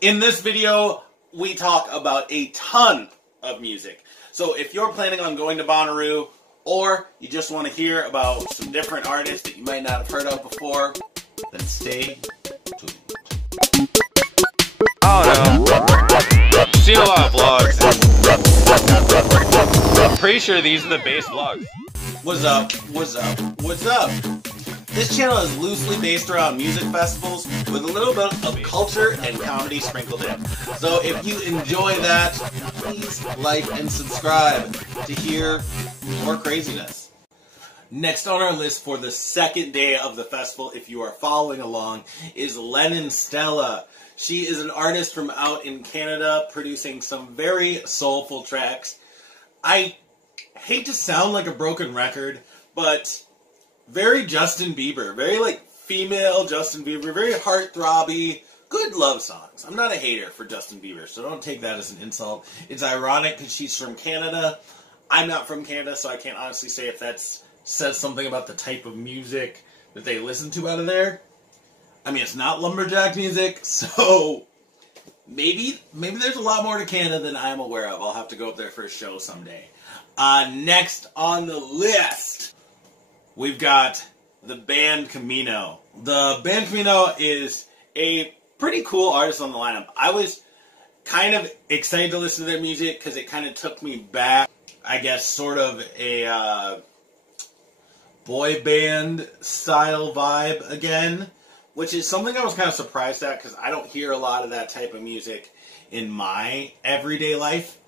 In this video, we talk about a ton of music. So if you're planning on going to Bonnaroo, or you just want to hear about some different artists that you might not have heard of before, then stay tuned. I don't know. I've seen a lot of vlogs. I'm pretty sure these are the base vlogs. What's up? What's up? What's up? This channel is loosely based around music festivals with a little bit of culture and comedy sprinkled in. So if you enjoy that, please like and subscribe to hear more craziness. Next on our list for the second day of the festival, if you are following along, is Lennon Stella. She is an artist from out in Canada producing some very soulful tracks. I hate to sound like a broken record, but very Justin Bieber, very like female Justin Bieber, very heartthrobby, good love songs. I'm not a hater for Justin Bieber, so don't take that as an insult. It's ironic because she's from Canada. I'm not from Canada, so I can't honestly say if that says something about the type of music that they listen to out of there. I mean, it's not lumberjack music, so maybe there's a lot more to Canada than I'm aware of. I'll have to go up there for a show someday. Next on the list, we've got the band Camino. The band Camino is a pretty cool artist on the lineup. I was kind of excited to listen to their music because it kind of took me back, I guess, sort of a boy band style vibe again, which is something I was kind of surprised at because I don't hear a lot of that type of music in my everyday life.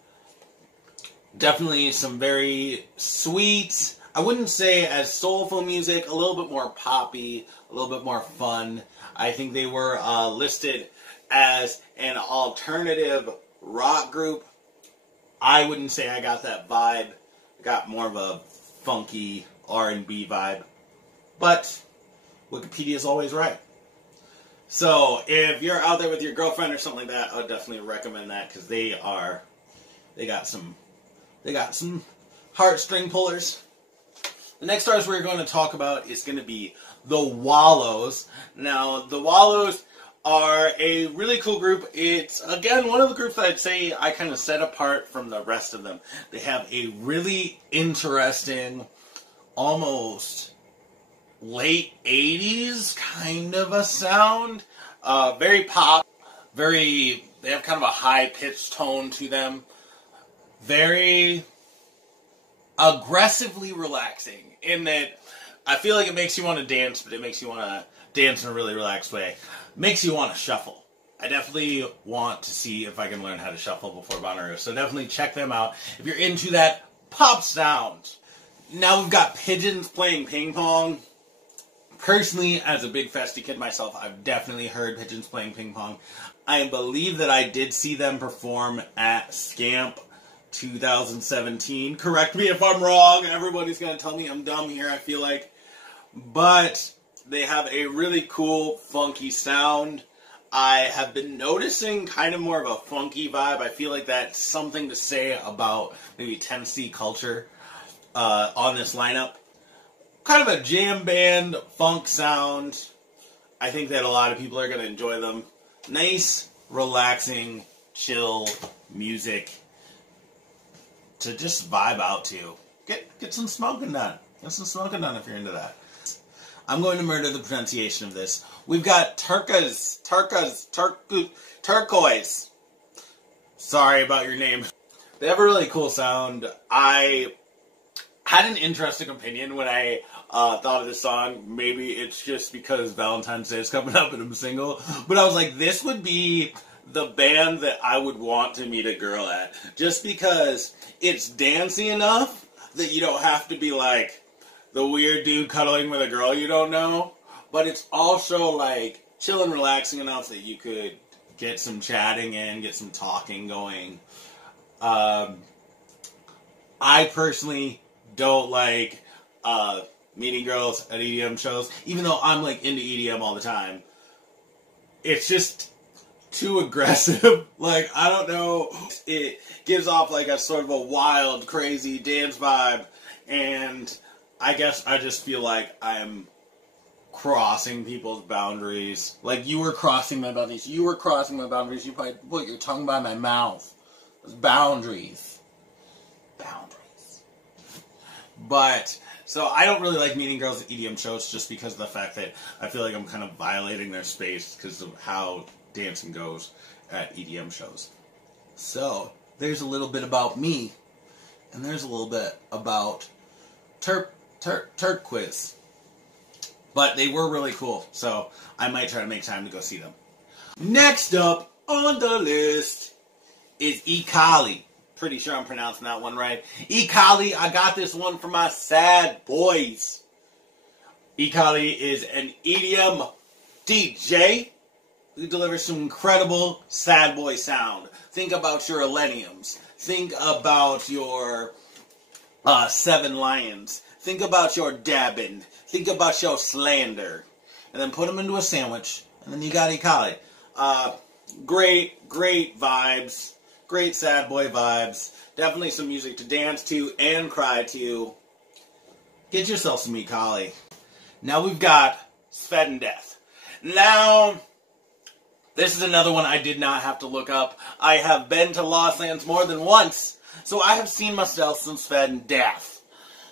Definitely some very sweet, I wouldn't say as soulful music, a little bit more poppy, a little bit more fun. I think they were listed as an alternative rock group. I wouldn't say I got that vibe. I got more of a funky R&B vibe. But Wikipedia is always right. So if you're out there with your girlfriend or something like that, I would definitely recommend that because they got some heartstring pullers. The next artist we're going to talk about is going to be the Wallows. Now, the Wallows are a really cool group. It's, again, one of the groups that I'd say I kind of set apart from the rest of them. They have a really interesting, almost late 80s kind of a sound. Very pop. They have kind of a high-pitched tone to them. Very aggressively relaxing in that I feel like it makes you want to dance, but it makes you want to dance in a really relaxed way. Makes you want to shuffle. I definitely want to see if I can learn how to shuffle before Bonnaroo, so definitely check them out if you're into that pop sound. Now we've got Pigeons playing ping pong. Personally, as a big festy kid myself, I've definitely heard Pigeons playing ping pong. I believe that I did see them perform at Scamp 2017. Correct me if I'm wrong. Everybody's going to tell me I'm dumb here, I feel like. But they have a really cool, funky sound. I have been noticing kind of more of a funky vibe. I feel like that's something to say about maybe Tennessee culture on this lineup. Kind of a jam band, funk sound. I think that a lot of people are going to enjoy them. Nice, relaxing, chill music to just vibe out to. Get some smoking done. Get some smoking done if you're into that. I'm going to murder the pronunciation of this. We've got turquoise. Sorry about your name. They have a really cool sound. I had an interesting opinion when I thought of this song. Maybe it's just because Valentine's Day is coming up and I'm single. But I was like, this would be the band that I would want to meet a girl at. Just because it's dancey enough that you don't have to be like the weird dude cuddling with a girl you don't know. But it's also like chill and relaxing enough that you could get some chatting in, get some talking going. I personally don't like meeting girls at EDM shows, even though I'm like into EDM all the time. It's just too aggressive. Like, I don't know. It gives off like a sort of a wild, crazy dance vibe, and I guess I just feel like I'm crossing people's boundaries. Like, you were crossing my boundaries. You were crossing my boundaries. You probably put your tongue by my mouth. Those boundaries. Boundaries. But, so I don't really like meeting girls at EDM shows just because of the fact that I feel like I'm kind of violating their space because of how dancing goes at EDM shows. So, there's a little bit about me, and there's a little bit about Turk Quiz. But they were really cool, so I might try to make time to go see them. Next up on the list is E-Kali. Pretty sure I'm pronouncing that one right. E-Kali, I got this one for my sad boys. E-Kali is an EDM DJ who delivers some incredible sad boy sound. Think about your Millenniums. Think about your Seven Lions. Think about your Dabbin. Think about your Slander. And then put them into a sandwich. And then you got E-Kali. Great vibes. Great sad boy vibes. Definitely some music to dance to and cry to. Get yourself some E-Kali. Now we've got Sven Death. Now, this is another one I did not have to look up. I have been to Los Angeles more than once. So I have seen myself some Sven Death.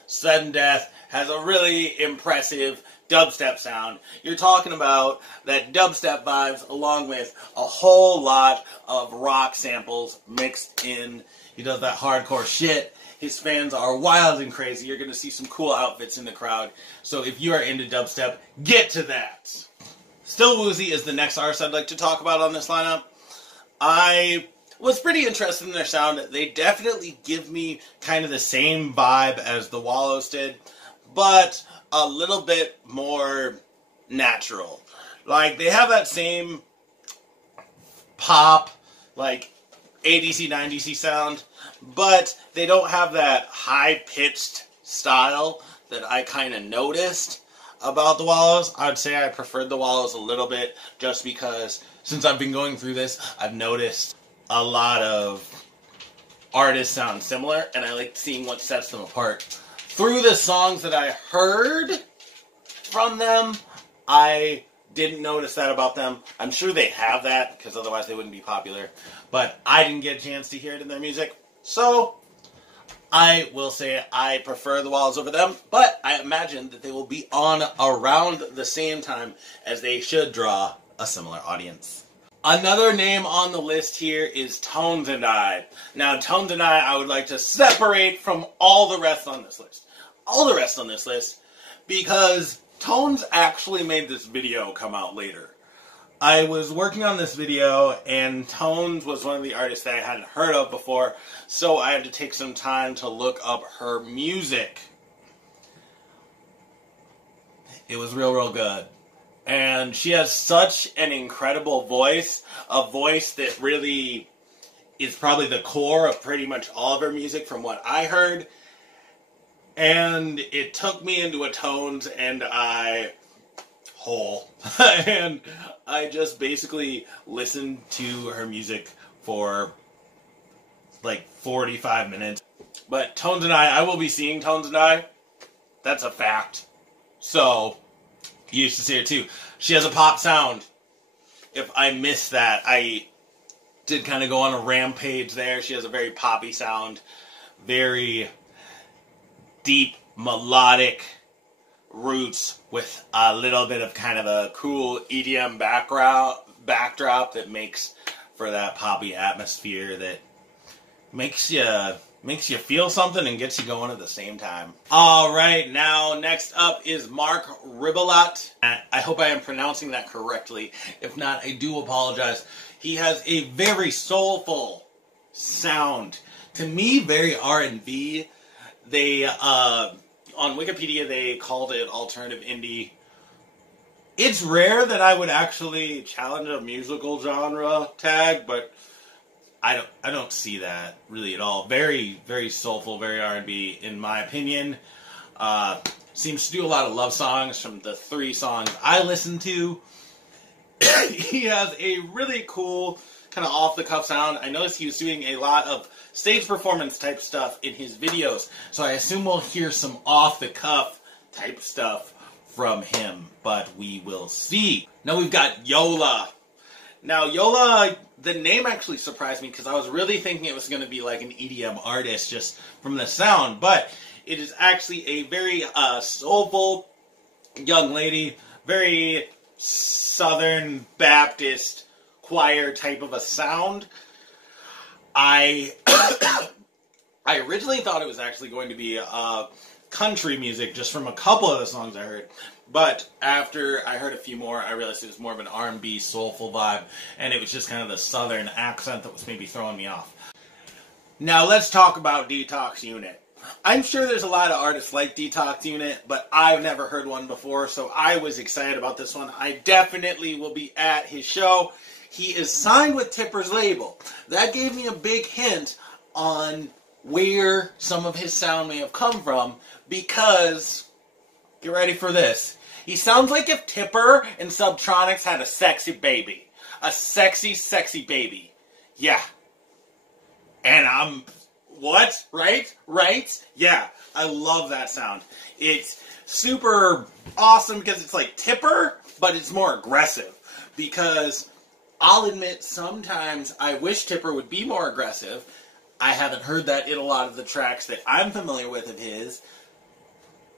Sven Death has a really impressive dubstep sound. You're talking about that dubstep vibes along with a whole lot of rock samples mixed in. He does that hardcore shit. His fans are wild and crazy. You're going to see some cool outfits in the crowd. So if you are into dubstep, get to that. Still Woozy is the next artist I'd like to talk about on this lineup. I was pretty interested in their sound. They definitely give me kind of the same vibe as the Wallows did, but a little bit more natural. Like, they have that same pop, like, 80s, 90s sound, but they don't have that high-pitched style that I kind of noticed about the Wallows. I'd say I preferred the Wallows a little bit just because since I've been going through this, I've noticed a lot of artists sound similar, and I like seeing what sets them apart. Through the songs that I heard from them, I didn't notice that about them. I'm sure they have that, because otherwise they wouldn't be popular. But I didn't get a chance to hear it in their music. So, I will say I prefer the Wallows over them, but I imagine that they will be on around the same time as they should draw a similar audience. Another name on the list here is Tones and I. Now, Tones and I would like to separate from all the rest on this list. All the rest on this list, because Tones actually made this video come out later. I was working on this video, and Tones was one of the artists that I hadn't heard of before, so I had to take some time to look up her music. It was real good. And she has such an incredible voice, a voice that really is probably the core of pretty much all of her music from what I heard. And it took me into a Tones and I hole. And I just basically listened to her music for like 45 minutes. But Tones and I will be seeing Tones and I. That's a fact. So, you should see her too. She has a pop sound. If I missed that, I did kind of go on a rampage there. She has a very poppy sound. Very deep, melodic roots with a little bit of kind of a cool EDM backdrop that makes for that poppy atmosphere that makes you feel something and gets you going at the same time. Alright, now next up is Mark Ribolat. I hope I am pronouncing that correctly. If not, I do apologize. He has a very soulful sound. To me, very R&B. They, on Wikipedia, they called it alternative indie. It's rare that I would actually challenge a musical genre tag, but I don't see that really at all. Very, very soulful, very R&B, in my opinion. Seems to do a lot of love songs from the 3 songs I listened to. He has a really cool, kind of off-the-cuff sound. I noticed he was doing a lot of stage performance type stuff in his videos, so I assume we'll hear some off-the-cuff type stuff from him, but we will see. Now we've got Yola. Now Yola, the name actually surprised me because I was really thinking it was going to be like an EDM artist just from the sound, but it is actually a very soulful young lady, very Southern Baptist choir type of a sound. I originally thought it was actually going to be country music just from a couple of the songs I heard, but after I heard a few more, I realized it was more of an R&B soulful vibe, and it was just kind of the Southern accent that was maybe throwing me off. Now let's talk about Detox Unit. I'm sure there's a lot of artists like Detox Unit, but I've never heard one before, so I was excited about this one. I definitely will be at his show. He is signed with Tipper's label. That gave me a big hint on where some of his sound may have come from, because, get ready for this, he sounds like if Tipper and Subtronics had a sexy baby. A sexy, sexy baby. Yeah. And I'm... What? Right? Right? Yeah. I love that sound. It's super awesome because it's like Tipper, but it's more aggressive. Because I'll admit sometimes I wish Tipper would be more aggressive. I haven't heard that in a lot of the tracks that I'm familiar with of his.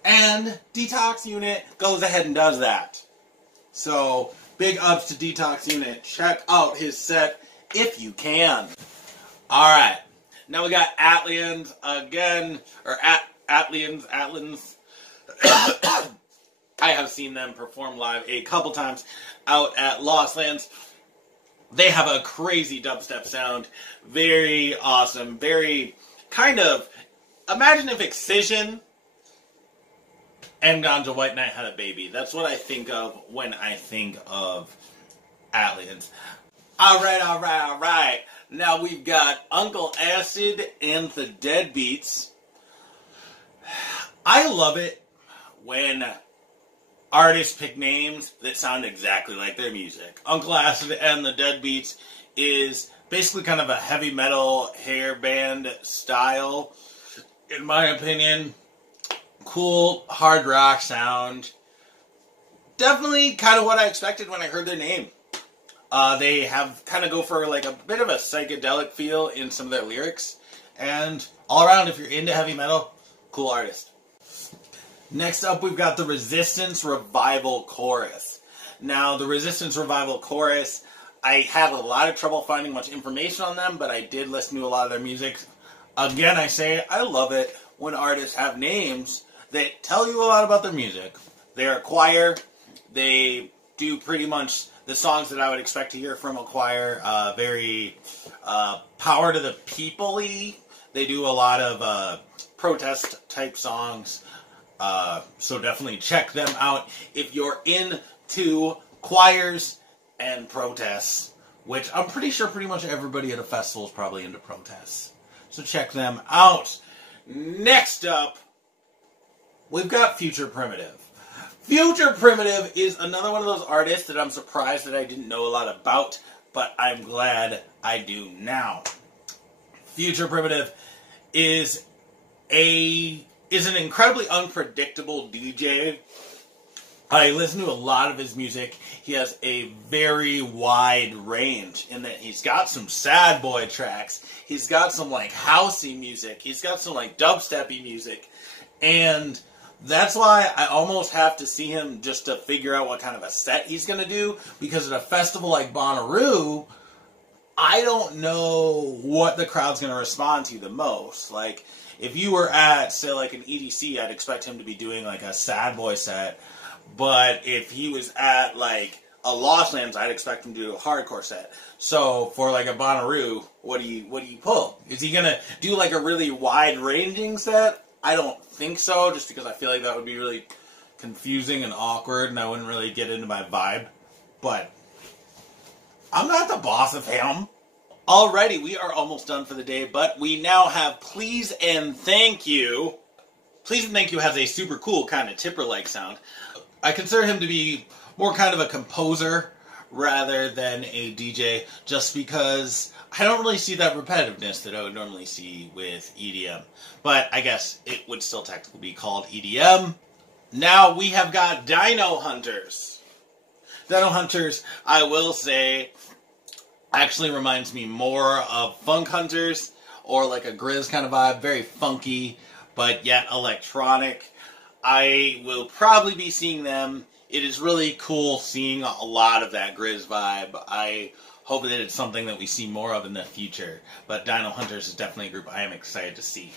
And Detox Unit goes ahead and does that. So, big ups to Detox Unit. Check out his set if you can. Alright. Now we got Atlians again, or Atlians. I have seen them perform live a couple times out at Lost Lands. They have a crazy dubstep sound. Very awesome. Very kind of, imagine if Excision and Ganja White Knight had a baby. That's what I think of when I think of Atlians. Alright. Now we've got Uncle Acid and the Deadbeats. I love it when artists pick names that sound exactly like their music. Uncle Acid and the Deadbeats is basically kind of a heavy metal hair band style, in my opinion. Cool, hard rock sound. Definitely kind of what I expected when I heard their name. They have kind of go for like a bit of a psychedelic feel in some of their lyrics. And all around, if you're into heavy metal, cool artist. Next up, we've got the Resistance Revival Chorus. Now, the Resistance Revival Chorus, I had a lot of trouble finding much information on them, but I did listen to a lot of their music. Again, I say I love it when artists have names that tell you a lot about their music. They're a choir. They do pretty much the songs that I would expect to hear from a choir. Very power to the people-y. They do a lot of protest-type songs. So definitely check them out if you're into choirs and protests, which I'm pretty sure pretty much everybody at a festival is probably into protests. So check them out. Next up, we've got Future Primitive. Future Primitive is another one of those artists that I'm surprised that I didn't know a lot about, but I'm glad I do now. Future Primitive is an incredibly unpredictable DJ. I listen to a lot of his music. He has a very wide range in that he's got some sad boy tracks. He's got some like housey music. He's got some like dubsteppy music. And that's why I almost have to see him just to figure out what kind of a set he's going to do. Because at a festival like Bonnaroo, I don't know what the crowd's going to respond to the most. Like, if you were at, say, like an EDC, I'd expect him to be doing like a sad boy set. But if he was at like a Lost Lands, I'd expect him to do a hardcore set. So for like a Bonnaroo, what do you pull? Is he gonna do like a really wide ranging set? I don't think so, just because I feel like that would be really confusing and awkward, and I wouldn't really get into my vibe. But I'm not the boss of him. Alrighty, we are almost done for the day, but we now have Please and Thank You. Please and Thank You has a super cool kind of Tipper-like sound. I consider him to be more kind of a composer rather than a DJ, just because I don't really see that repetitiveness that I would normally see with EDM. But I guess it would still technically be called EDM. Now we have got Dino Hunters. Dino Hunters, I will say, actually reminds me more of Funk Hunters, or like a Grizz kind of vibe. Very funky, but yet electronic. I will probably be seeing them. It is really cool seeing a lot of that Grizz vibe. I hope that it's something that we see more of in the future. But Dino Hunters is definitely a group I am excited to see.